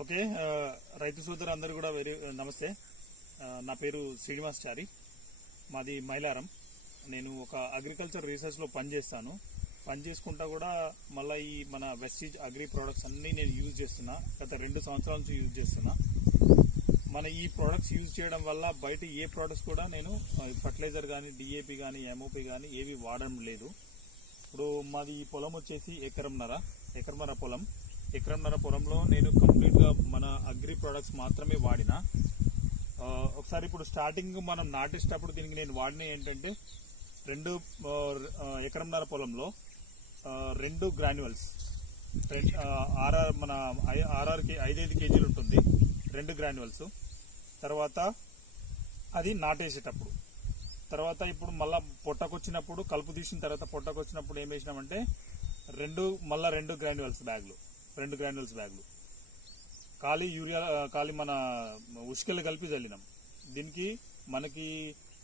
Okay. రైతు సోదరు అందరూ కూడా వెరీ నమస్తే. నా పేరు శ్రీనివాస్ చారి. మాది మైలారం. నేను ఒక అగ్రికల్చర్ రీసెర్చ్లో పనిచేస్తాను. పని చేసుకుంటా కూడా మళ్ళీ ఈ మన వెస్టీజ్ అగ్రి ప్రోడక్ట్స్ అన్నీ నేను యూజ్ చేస్తున్నా. గత 2 సంవత్సరాల నుంచి యూజ్ చేస్తున్నా. మన ఈ ప్రోడక్ట్స్ యూజ్ చేయడం వల్ల బయట ఏ ప్రోడక్ట్స్ కూడా నేను ఫర్టిలైజర్ కానీ డిఏపి కానీ ఎంఓపి కానీ ఏవి వాడడం లేదు. ఇప్పుడు మాది ఈ పొలం వచ్చేసి ఎకరంన్నర పొలం. ఎకరంన్నర పొలంలో నేను కంప్లీట్గా మన అగ్రి ప్రోడక్ట్స్ మాత్రమే వాడిన. ఒకసారి ఇప్పుడు స్టార్టింగ్ మనం నాటేటప్పుడు దీనికి నేను వాడిన ఏంటంటే ఎకరంన్నర పొలంలో 2 గ్రాన్యువల్స్ మన 5 కేజీలు ఉంటుంది. 2 గ్రాన్యువల్స్. తర్వాత అది నాటేసేటప్పుడు. తర్వాత ఇప్పుడు మళ్ళా పొట్టకొచ్చినప్పుడు కలుపు తీసిన తర్వాత పొట్టకొచ్చినప్పుడు ఏం వేసినామంటే మళ్ళా 2 గ్రాన్యువల్స్ బ్యాగులు ఖాళీ మన ఉష్కెళ్ళు కలిపి చల్లినాం. దీనికి మనకి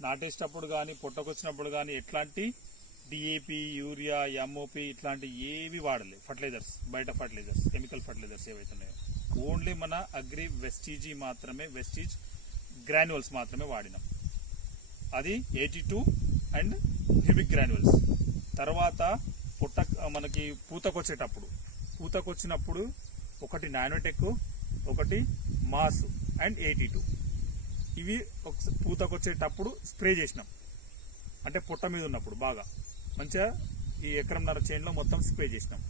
నాటేసేటప్పుడు కానీ పొట్టకొచ్చినప్పుడు కానీ ఎట్లాంటి డిఏపి, యూరియా, ఎంఓపి ఇట్లాంటి ఏవి వాడలేదు. ఫర్టిలైజర్స్, బయట ఫర్టిలైజర్స్, కెమికల్ ఫర్టిలైజర్స్ ఏవైతున్నాయో ఓన్లీ మన అగ్రి వెస్టీజ్ గ్రాన్యువల్స్ మాత్రమే వాడినాం. అది 82 అండ్ హ్యూమిక్ గ్రాన్యువల్స్. తర్వాత మనకి పూతకొచ్చినప్పుడు ఒకటి నానోటెక్, ఒకటి మాస్ అండ్ 82 ఇవి పూతకొచ్చేటప్పుడు స్ప్రే చేసినాం. అంటే పుట్ట మీద ఉన్నప్పుడు బాగా మంచిగా ఈ ఎకరంన్నర చేనులో మొత్తం స్ప్రే చేసినాం.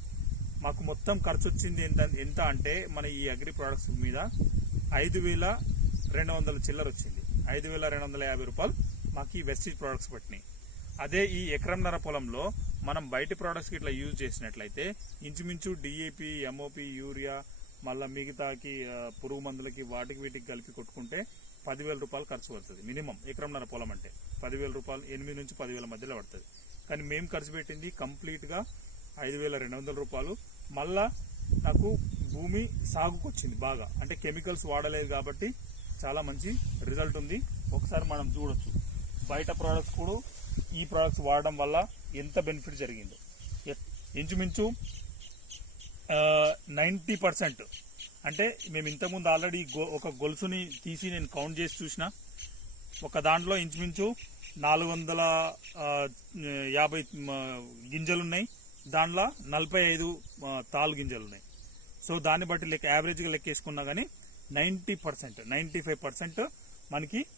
మాకు మొత్తం ఖర్చు వచ్చింది ఎంత అంటే మన ఈ అగ్రి ప్రోడక్ట్స్ మీద 5,200 చిల్లర వచ్చింది. 5,250 రూపాయలు మాకు ఈ వెస్టీజ్ ప్రోడక్ట్స్ పట్టినాయి. అదే ఈ ఎకరంన్నర పొలంలో మనం బయట ప్రోడక్ట్స్కి ఇట్లా యూజ్ చేసినట్లయితే ఇంచుమించు డిఏపి, ఎంఓపి, యూరియా, మళ్ళీ మిగతాకి పురుగు మందులకి వీటికి కలిపి కొట్టుకుంటే 10,000 రూపాయలు ఖర్చు పడుతుంది. మినిమం ఎకరంన్నర పొలం అంటే 10,000 రూపాయలు, 8 నుంచి 10,000 మధ్యలో పడుతుంది. కానీ మేము ఖర్చు పెట్టింది కంప్లీట్గా 5,200 రూపాయలు. మళ్ళా నాకు భూమి సాగుకు వచ్చింది బాగా. అంటే కెమికల్స్ వాడలేదు కాబట్టి చాలా మంచి రిజల్ట్ ఉంది. ఒకసారి మనం చూడొచ్చు బయట ప్రోడక్ట్స్ కూడా ఈ ప్రోడక్ట్స్ వాడడం వల్ల ఎంత బెనిఫిట్ జరిగిందో. ఇంచుమించు 90%. అంటే మేము ఇంతకుముందు ఆల్రెడీ ఒక గొలుసుని తీసి నేను కౌంట్ చేసి చూసిన. ఒక దాంట్లో ఇంచుమించు 450 గింజలున్నాయి. దాంట్లో 45 తాలు గింజలున్నాయి. సో దాన్ని బట్టి యావరేజ్గా లెక్కేసుకున్నా కానీ 90%, 95% మనకి